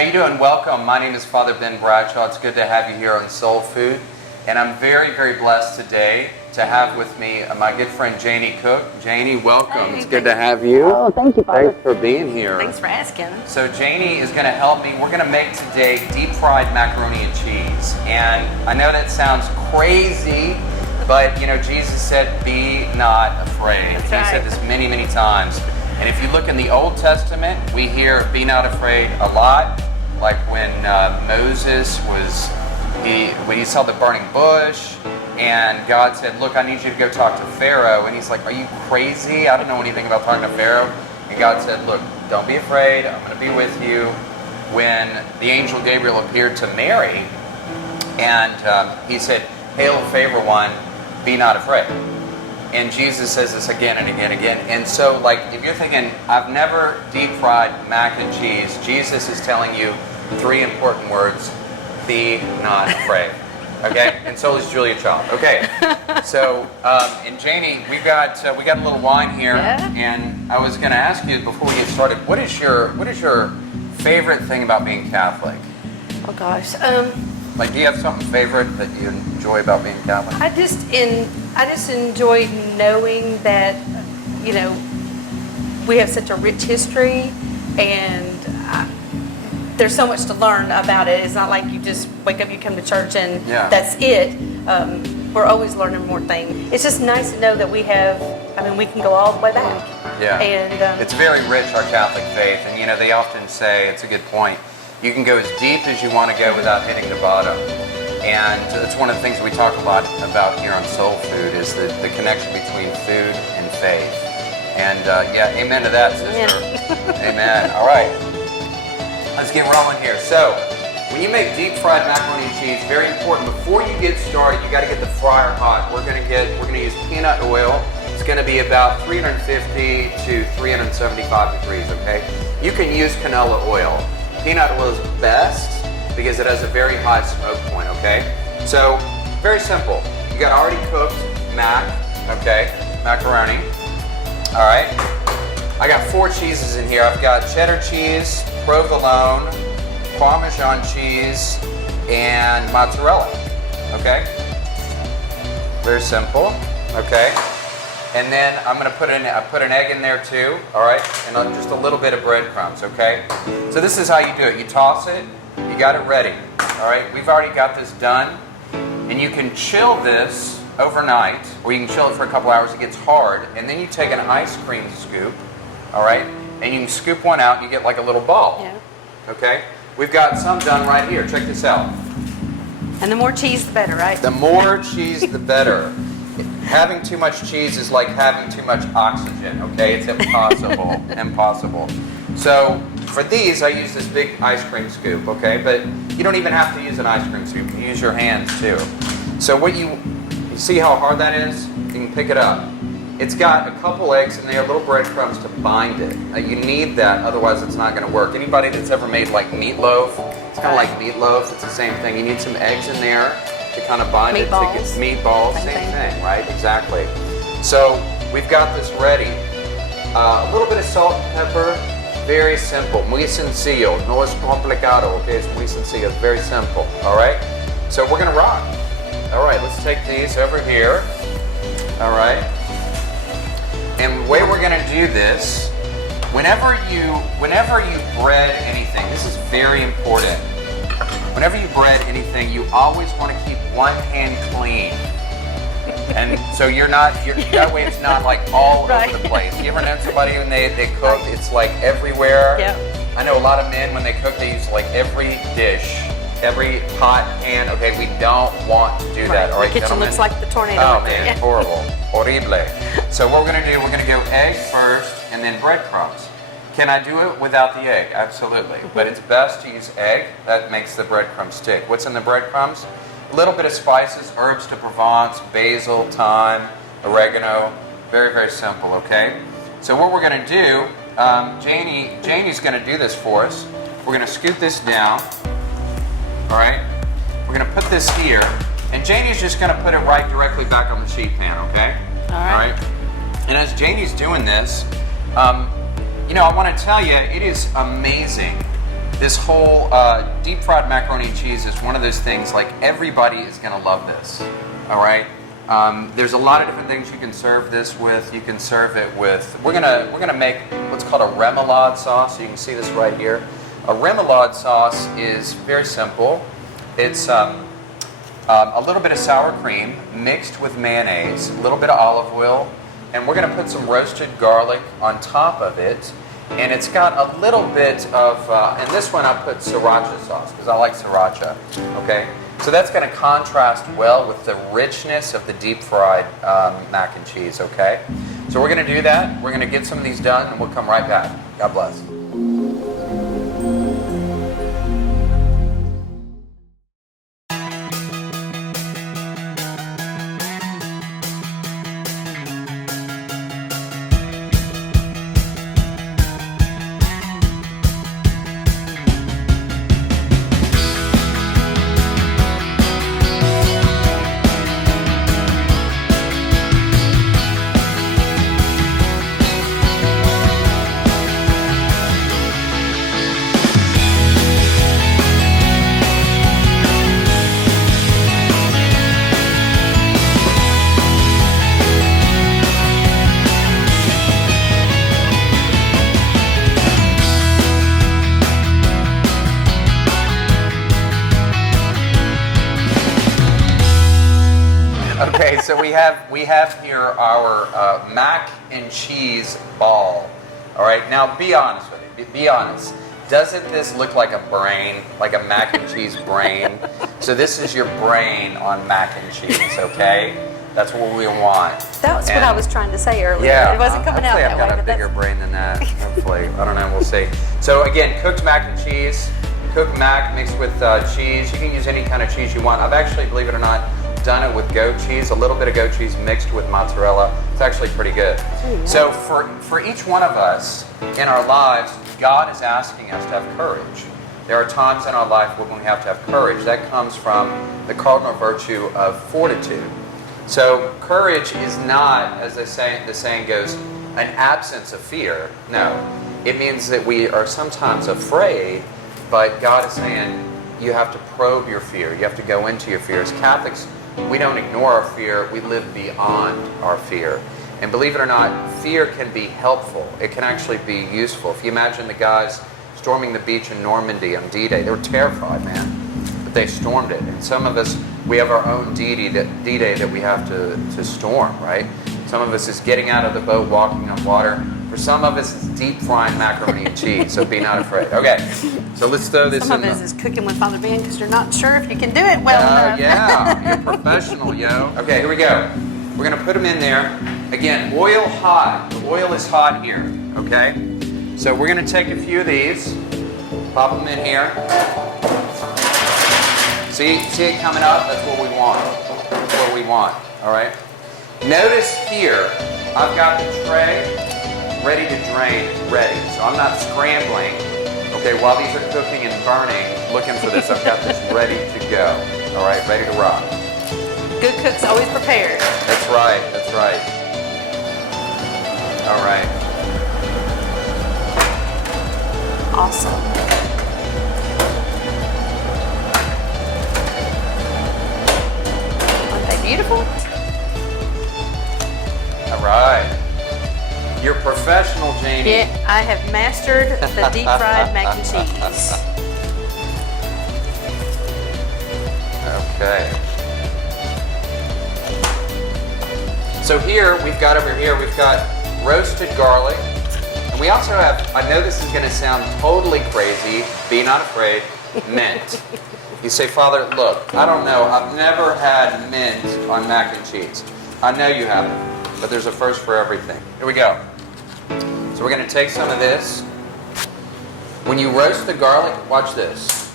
How you doing? Welcome. My name is Father Ben Bradshaw. It's good to have you here on Soul Food. And I'm very, very blessed today to have with me my good friend Janie Cook. Janie, welcome. Hey, it's good to have you. Oh, thank you, Father. Thanks for being here. Thanks for asking. So Janie is going to help me. We're going to make today deep fried macaroni and cheese. And I know that sounds crazy, but you know, Jesus said, be not afraid. That's He right. said this many, many times. And if you look in the Old Testament, we hear be not afraid a lot. Like when Moses when he saw the burning bush, and God said, look, I need you to go talk to Pharaoh. And he's like, are you crazy? I don't know anything about talking to Pharaoh. And God said, look, don't be afraid. I'm going to be with you. When the angel Gabriel appeared to Mary, and he said, hail, favor one, be not afraid. And Jesus says this again and again and again. And so, like, if you're thinking, I've never deep fried mac and cheese, Jesus is telling you 3 important words. Be not afraid. Okay? And so is Julia Child. Okay. So, and Janie, we got a little wine here. Yeah. And I was going to ask you before we get started, what is your favorite thing about being Catholic? Oh gosh. Like, do you have something favorite that you enjoy about being Catholic? I just enjoy knowing that, you know, we have such a rich history, and there's so much to learn about it. It's not like you just wake up, you come to church, and that's it. We're always learning more things. It's just nice to know that we can go all the way back. Yeah. And it's very rich, our Catholic faith, and you know, they often say, it's a good point, you can go as deep as you want to go without hitting the bottom. And it's one of the things that we talk a lot about here on Soul Food is the connection between food and faith. And amen to that, sister. Amen. All right. Let's get rolling here. So, when you make deep fried macaroni and cheese, very important, before you get started, you got to get the fryer hot. We're going to use peanut oil. It's going to be about 350 to 375 degrees, okay? You can use canola oil. Peanut oil is best because it has a very high smoke point, okay? So, very simple. You got already cooked macaroni. All right. I got 4 cheeses in here. I've got cheddar cheese, provolone, Parmesan cheese, and mozzarella, okay? Very simple, okay? And then I'm gonna put an egg in there too, all right? And just a little bit of breadcrumbs, okay? So this is how you do it. You toss it, you got it ready, all right? We've already got this done. And you can chill this overnight, or you can chill it for a couple hours. It gets hard. And then you take an ice cream scoop, all right? And you can scoop one out, and you get like a little ball, okay? We've got some done right here. Check this out. the more cheese, the better, right? The more cheese, the better. Having too much cheese is like having too much oxygen, okay? It's impossible, impossible. So for these, I use this big ice cream scoop, okay? But you don't even have to use an ice cream scoop. You use your hands too. So you see how hard that is? You can pick it up. It's got a couple eggs in there, little breadcrumbs to bind it. You need that, otherwise it's not going to work. Anybody that's ever made like meatloaf, it's kind of like meatloaf. It's the same thing. You need some eggs in there to kind of bind meatballs. it. To get meatballs, same thing, right? Exactly. So we've got this ready. A little bit of salt and pepper. Very simple. Muy sencillo. No es complicado. Okay, it's muy sencillo. It's very simple. All right. So we're gonna rock. All right. Let's take these over here. All right. And the way we're gonna do this, whenever you bread anything, this is very important. Whenever you bread anything, you always want to keep one hand clean. And so that way it's not like all over the place. You ever know somebody when they cook, it's like everywhere? Yeah. I know a lot of men, when they cook, they use like every dish, every pot, pan. Okay, we don't want to do that. All right, the kitchen gentlemen? looks like the tornado. Oh right there. man, horrible, horrible. So what we're gonna do, we're gonna go egg first and then breadcrumbs. Can I do it without the egg? Absolutely. But it's best to use egg. That makes the breadcrumbs stick. What's in the breadcrumbs? A little bit of spices, herbs de Provence, basil, thyme, oregano. Very, very simple, okay? So what we're going to do, Janie's going to do this for us. We're going to scoop this down, all right? We're going to put this here, and Janie's just going to put it right directly back on the sheet pan, okay? All right. And as Janie's doing this, I want to tell you, it is amazing this whole deep fried macaroni and cheese is one of those things, like everybody is going to love this, all right? There's a lot of different things you can serve this with. You can serve it with, we're gonna make what's called a remoulade sauce. So you can see this right here. A remoulade sauce is very simple. It's a little bit of sour cream mixed with mayonnaise, a little bit of olive oil, and we're gonna put some roasted garlic on top of it. And it's got a little bit of, in this one I put sriracha sauce because I like sriracha, okay? So that's going to contrast well with the richness of the deep fried mac and cheese, okay? So we're going to do that. We're going to get some of these done and we'll come right back. God bless. Okay, so we have here our mac and cheese ball. All right, now be honest with me. Be honest. Doesn't this look like a brain, like a mac and cheese brain? So this is your brain on mac and cheese. Okay, that's what we want. That was what I was trying to say earlier. Yeah, It wasn't coming out that way. Hopefully I've got a bigger brain than that. Hopefully, I don't know. We'll see. So again, cooked mac and cheese, cooked mac mixed with cheese. You can use any kind of cheese you want. I've actually, believe it or not, done it with goat cheese, a little bit of goat cheese mixed with mozzarella. It's actually pretty good. So for each one of us in our lives, God is asking us to have courage. There are times in our life when we have to have courage. That comes from the cardinal virtue of fortitude. So courage is not, as the saying goes, an absence of fear. No, it means that we are sometimes afraid, but God is saying you have to probe your fear. You have to go into your fear. As Catholics, we don't ignore our fear, we live beyond our fear. And believe it or not, fear can be helpful. It can actually be useful. If you imagine the guys storming the beach in Normandy on D-Day, they were terrified, man, but they stormed it. And some of us, we have our own D-Day that we have to storm, right? Some of us is getting out of the boat, walking on water. For some of us, it's deep frying macaroni and cheese, so be not afraid. Okay, so let's throw this in. Some of us is cooking with Father Ben because you're not sure if you can do it well enough. Yeah, you're professional, yo. Okay, here we go. We're going to put them in there. Again, oil hot. The oil is hot here, okay? So we're going to take a few of these, pop them in here. See it coming up? That's what we want. That's what we want, all right? Notice here, I've got the tray ready to drain, ready. So I'm not scrambling, okay, while these are cooking and burning, looking for this. I've got this ready to go, all right, ready to rock. Good cooks always prepared. That's right, that's right. All right. Awesome. Aren't they beautiful? All right. You're professional, Janie. Yeah, I have mastered the deep fried mac and cheese. Okay. So here, we've got roasted garlic. And we also have, I know this is going to sound totally crazy, be not afraid, mint. You say, Father, look, I don't know, I've never had mint on mac and cheese. I know you haven't, but there's a first for everything. Here we go. So we're going to take some of this. When you roast the garlic, watch this.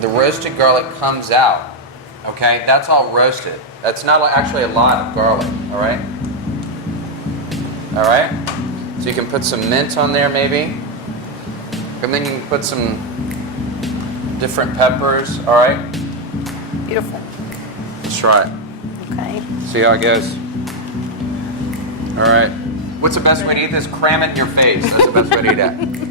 The roasted garlic comes out, okay? That's all roasted. That's not actually a lot of garlic, all right? All right? So you can put some mint on there maybe. And then you can put some different peppers, all right? Beautiful. Let's try it. Okay. See how it goes. All right. What's the best way to eat this? Cram it in your face. That's the best way to eat it.